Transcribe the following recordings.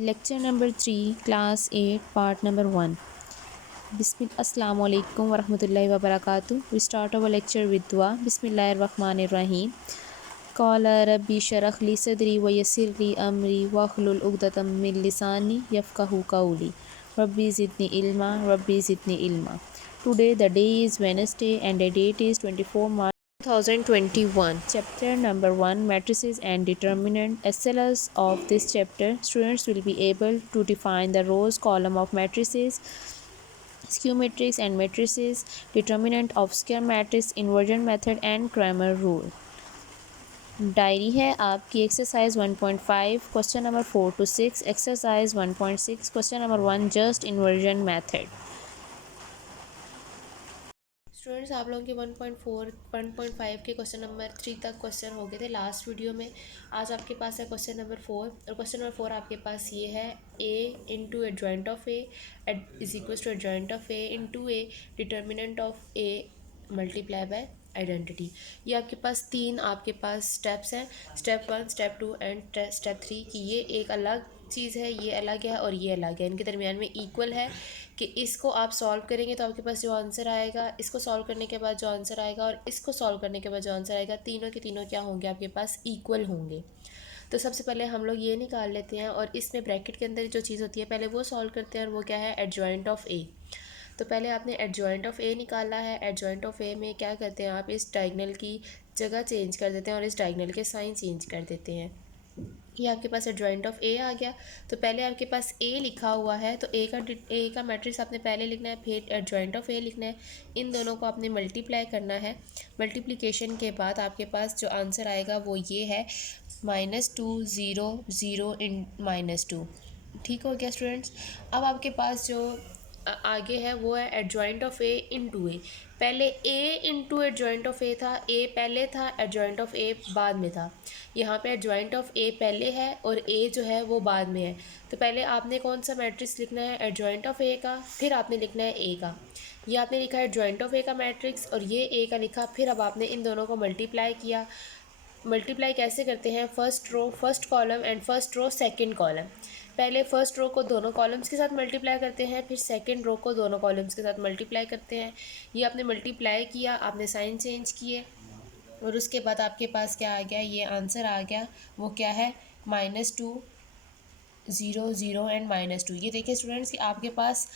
Lecture number 3, Class 8, Part number 1. Assalamu alaikum wa rahmatullahi wa barakatuh. We start our lecture with dua. Bismillahir Rahmanir Rahim. Qala rabbi shrah li sadri wa yassir li amri wahlul 'uqdatam min lisani yafqahu qawli. Rabbi zidni ilma. Today the day is Wednesday and the date is 24 March 2021. Chapter number 1, Matrices and Determinant. As well as of this chapter, students will be able to define the rows column of matrices, skew matrix and matrices, determinant of square matrix, inversion method and Cramer rule. Diary है आपकी exercise 1.5 question number 4 to 6, exercise 1.6 question number 1 just inversion method. Students आप लोगों के 1.4 1.5 के question number 3 तक question हो गए थे लास्ट वीडियो में। आज आपके पास है क्वेश्चन नंबर 4 और क्वेश्चन नंबर 4 आपके पास ये है a into adjoint of A is equal to adjoint of A into A determinant of A multiply by identity. ये आपके पास आपके पास स्टेप्स हैं, स्टेप 1, स्टेप 2 एंड स्टेप 3 कि ये एक अलग चीज़ है, ये अलग है और ये अलग है, इनके दरमियान में इक्वल है कि इसको आप सॉल्व करेंगे तो आपके पास जो आंसर आएगा, इसको सॉल्व करने के बाद जो आंसर आएगा और इसको सॉल्व करने के बाद जो आंसर आएगा, तीनों के तीनों क्या होंगे आपके पास इक्वल होंगे। तो सबसे पहले हम लोग ये निकाल लेते हैं और इसमें ब्रैकेट के अंदर जो चीज़ होती है पहले वो सॉल्व करते हैं और वो क्या है एडजॉइंट ऑफ ए। तो पहले आपने एडजॉइंट ऑफ ए निकाला है। एडजॉइंट ऑफ ए में क्या करते हैं आप इस डायगोनल की जगह चेंज कर देते हैं और इस डायगोनल के साइन चेंज कर देते हैं। ये आपके पास एडजॉइंट ऑफ ए आ गया। तो पहले आपके पास ए लिखा हुआ है तो ए का मैट्रिक्स आपने पहले लिखना है, फिर एडजॉइंट ऑफ ए लिखना है। इन दोनों को आपने मल्टीप्लाई करना है। मल्टीप्लिकेशन के बाद आपके पास जो आंसर आएगा वो ये है -2 0 0 इन -2। ठीक हो गया स्टूडेंट्स। अब आपके पास जो आगे है वो है एडजॉइंट ऑफ ए इंटू ए। पहले ए इंटू एडजॉइंट ऑफ ए था, ए पहले था, एडजॉइंट ऑफ ए बाद में था। यहाँ पे एडजॉइंट ऑफ ए पहले है और ए जो है वो बाद में है। तो पहले आपने कौन सा मैट्रिक्स लिखना है एडजॉइंट ऑफ ए का, फिर आपने लिखना है ए का। ये आपने लिखा है एडजॉइंट ऑफ ए का मैट्रिक्स और ये ए का लिखा। फिर अब आपने इन दोनों को मल्टीप्लाई किया। मल्टीप्लाई कैसे करते हैं, first row first column and first row second column. पहले फर्स्ट रो को दोनों कॉलम्स के साथ मल्टीप्लाई करते हैं, फिर सेकंड रो को दोनों कॉलम्स के साथ मल्टीप्लाई करते हैं। ये आपने मल्टीप्लाई किया, आपने साइन चेंज किए और उसके बाद आपके पास क्या आ गया, ये आंसर आ गया। वो क्या है -2 0 0 एंड -2। ये देखिए स्टूडेंट्स कि आपके पास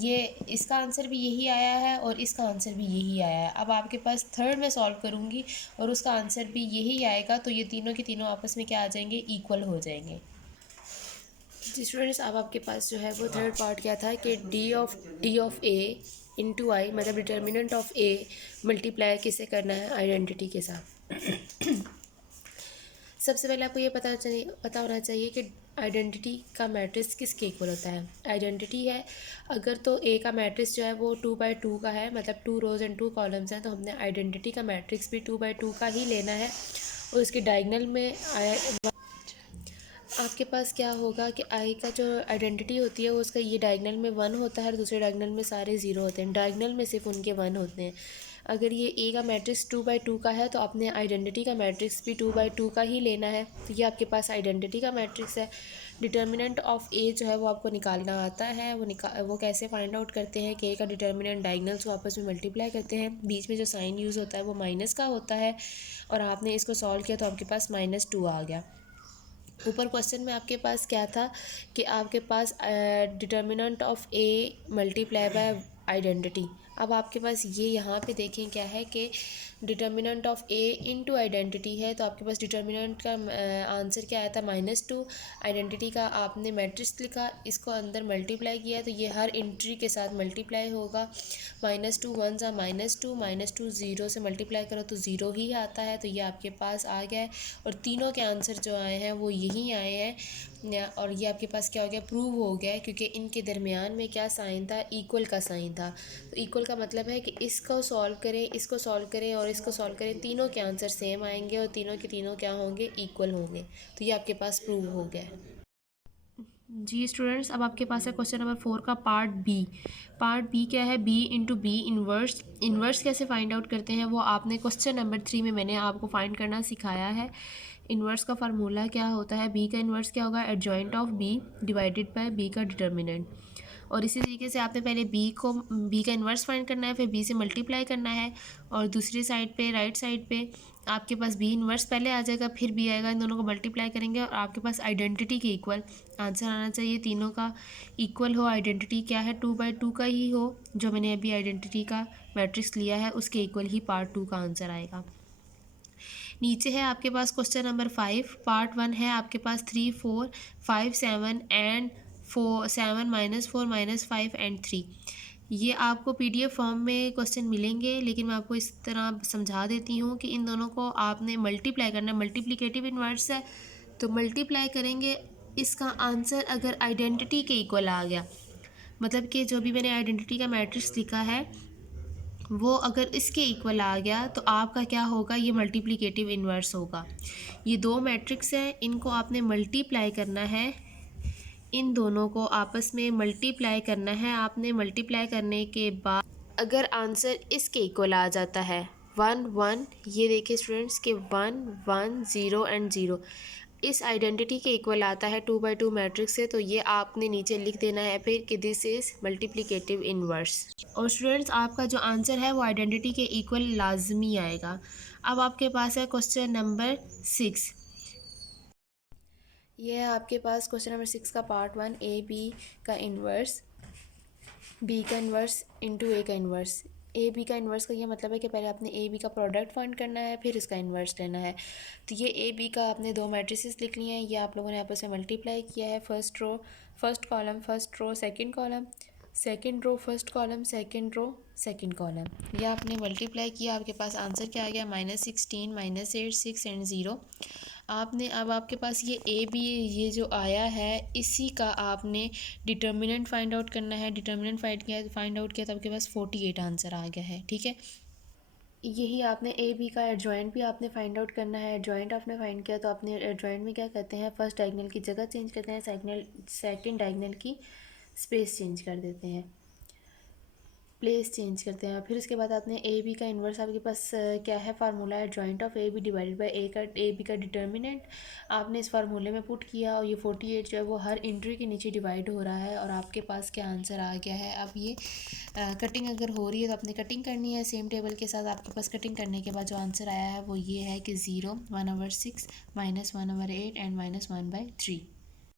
ये इसका आंसर भी यही आया है और इसका आंसर भी यही आया है। अब आपके पास थर्ड में सॉल्व करूँगी और उसका आंसर भी यही आएगा। तो ये तीनों के तीनों आपस में क्या आ जाएंगे, इक्वल हो जाएंगे। जी स्टूडेंट्स, अब आपके पास जो है वो थर्ड पार्ट क्या था कि डी ऑफ ए इंटू आई मतलब डिटर्मिनेंट ऑफ ए मल्टीप्लाई किसे करना है आइडेंटिटी के साथ। सबसे पहले आपको ये पता होना चाहिए कि आइडेंटिटी का मैट्रिक्स किसके इक्वल होता है। आइडेंटिटी है अगर तो ए का मैट्रिक्स जो है वो 2/2 का है, मतलब 2 रोज़ एंड 2 कॉलम्स हैं, तो हमने आइडेंटिटी का मैट्रिक्स भी 2/2 का ही लेना है। और उसके डायगोनल में आपके पास क्या होगा कि आई का जो आइडेंटिटी होती है वो उसका ये डायगोनल में 1 होता है और दूसरे डायगोनल में सारे 0 होते हैं, डायगोनल में सिर्फ उनके 1 होते हैं। अगर ये ए का मैट्रिक्स 2/2 का है तो आपने आइडेंटिटी का मैट्रिक्स भी 2/2 का ही लेना है। तो ये आपके पास आइडेंटिटी का मैट्रिक्स है। डिटर्मिनेंट ऑफ ए जो है वो आपको निकालना आता है। वो कैसे फाइंड आउट करते हैं कि ए का डिटर्मिनेंट डायगोनल्स को आपस में मल्टीप्लाई करते हैं, बीच में जो साइन यूज़ होता है वो माइनस का होता है और आपने इसको सॉल्व किया तो आपके पास -2 आ गया। ऊपर क्वेश्चन में आपके पास क्या था कि आपके पास determinant of A multiply by identity. अब आपके पास ये यहाँ पे देखें क्या है कि determinant of A into identity है। तो आपके पास डिटर्मिनेंट का आंसर क्या आया था -2। आइडेंटिटी का आपने मैट्रिक्स लिखा, इसको अंदर मल्टीप्लाई किया तो ये हर एंट्री के साथ मल्टीप्लाई होगा। -2 1 सा -2 -2 0 से मल्टीप्लाई करो तो 0 ही आता है। तो ये आपके पास आ गया है और तीनों के आंसर जो आए हैं वो यही आए हैं और ये आपके पास क्या हो गया, प्रूव हो गया है क्योंकि इनके दरमियान में क्या साइन था, इक्वल का साइन था। तो इक्वल का मतलब है कि इसको सॉल्व करें, इसको सॉल्व करें और इसको सॉल्व करें, तीनों के आंसर सेम आएंगे और तीनों के तीनों क्या होंगे, इक्वल होंगे। तो ये आपके पास प्रूव हो गया है। जी स्टूडेंट्स, अब आपके पास है क्वेश्चन नंबर 4 का पार्ट बी। पार्ट बी क्या है, बी इंटू बी इन्वर्स कैसे फाइंड आउट करते हैं वो आपने क्वेश्चन नंबर 3 में मैंने आपको फाइंड करना सिखाया है इन्वर्स का फार्मूला क्या होता है, बी का इन्वर्स क्या होगा, adjoint of B divided by B का डिटर्मिनेंट। और इसी तरीके से आपने पहले बी का इन्वर्स फाइंड करना है, फिर बी से मल्टीप्लाई करना है, और दूसरी साइड पे राइट साइड पे आपके पास बी इन्वर्स पहले आ जाएगा, फिर बी आएगा, इन दोनों को मल्टीप्लाई करेंगे और आपके पास आइडेंटिटी के इक्वल आंसर आना चाहिए। तीनों का इक्वल हो, आइडेंटिटी क्या है 2/2 का ही हो, जो मैंने अभी आइडेंटिटी का मैट्रिक्स लिया है उसके इक्वल ही पार्ट 2 का आंसर आएगा। नीचे है आपके पास क्वेश्चन नंबर 5, पार्ट 1 है आपके पास 3, 4, 5, 7 एंड 4, 7 -4 -5 एंड 3। ये आपको PDF फॉर्म में क्वेश्चन मिलेंगे, लेकिन मैं आपको इस तरह समझा देती हूँ कि इन दोनों को आपने मल्टीप्लाई करना है। मल्टीप्लिकेटिव इन्वर्स है तो मल्टीप्लाई करेंगे, इसका आंसर अगर आइडेंटिटी के इक्वल आ गया, मतलब कि जो भी मैंने आइडेंटिटी का मैट्रिक्स लिखा है वो अगर इसके इक्वल आ गया तो आपका क्या होगा, ये मल्टीप्लिकेटिव इन्वर्स होगा। ये दो मैट्रिक्स हैं, इनको आपने मल्टीप्लाई करना है, इन दोनों को आपस में मल्टीप्लाई करना है। आपने मल्टीप्लाई करने के बाद अगर आंसर इसके इक्वल आ जाता है 1 1, ये देखिए स्टूडेंट्स के 1 1 0 एंड 0 इस आइडेंटिटी के इक्वल आता है 2/2 मैट्रिक्स से, तो ये आपने नीचे लिख देना है फिर कि दिस इज़ मल्टीप्लिकेटिव इन्वर्स। और स्टूडेंट्स आपका जो आंसर है वो आइडेंटिटी के इक्वल लाजमी आएगा। अब आपके पास है क्वेश्चन नंबर 6। ये है आपके पास क्वेश्चन नंबर 6 का पार्ट 1, ए बी का इन्वर्स, बी का इन्वर्स इंटू ए का इन्वर्स। ए बी का इन्वर्स का ये मतलब है कि पहले आपने ए बी का प्रोडक्ट फाइंड करना है, फिर इसका इन्वर्स लेना है। तो ये ए बी का आपने दो मैट्रिसेस लिख लिए हैं, ये आप लोगों ने आपस में मल्टीप्लाई किया है। First row first column, first row second column, second row first column, second row second column, ये आपने मल्टीप्लाई किया। आपके पास आंसर क्या आ गया, -16 -8 6 एंड 0। आपने अब आपके पास ये ए बी ये जो आया है इसी का आपने डिटर्मिनेंट फाइंड आउट करना है। डिटर्मिनेंट फाइंड आउट किया तो आपके पास 48 आंसर आ गया है, ठीक है। यही आपने ए बी का एडजॉइंट भी आपने फाइंड आउट करना है। एडजॉइंट आपने फाइंड किया तो आपने एडजॉइंट में क्या करते हैं, फर्स्ट डायगोनल की जगह चेंज करते हैं, सेकंड डायगोनल की स्पेस चेंज कर देते हैं, प्लेस चेंज करते हैं। फिर उसके बाद आपने ए बी का इन्वर्स, आपके पास क्या है फार्मूला है, joint of A B divided by A B का डिटर्मिनेंट आपने इस फार्मूले में पुट किया, और ये 48 जो है वो हर एंट्री के नीचे डिवाइड हो रहा है, और आपके पास क्या आंसर आ गया है। अब ये कटिंग अगर हो रही है तो आपने कटिंग करनी है सेम टेबल के साथ। आपके पास कटिंग करने के बाद जो आंसर आया है वो ये है कि 0 1/6 -1/8 एंड -1/3।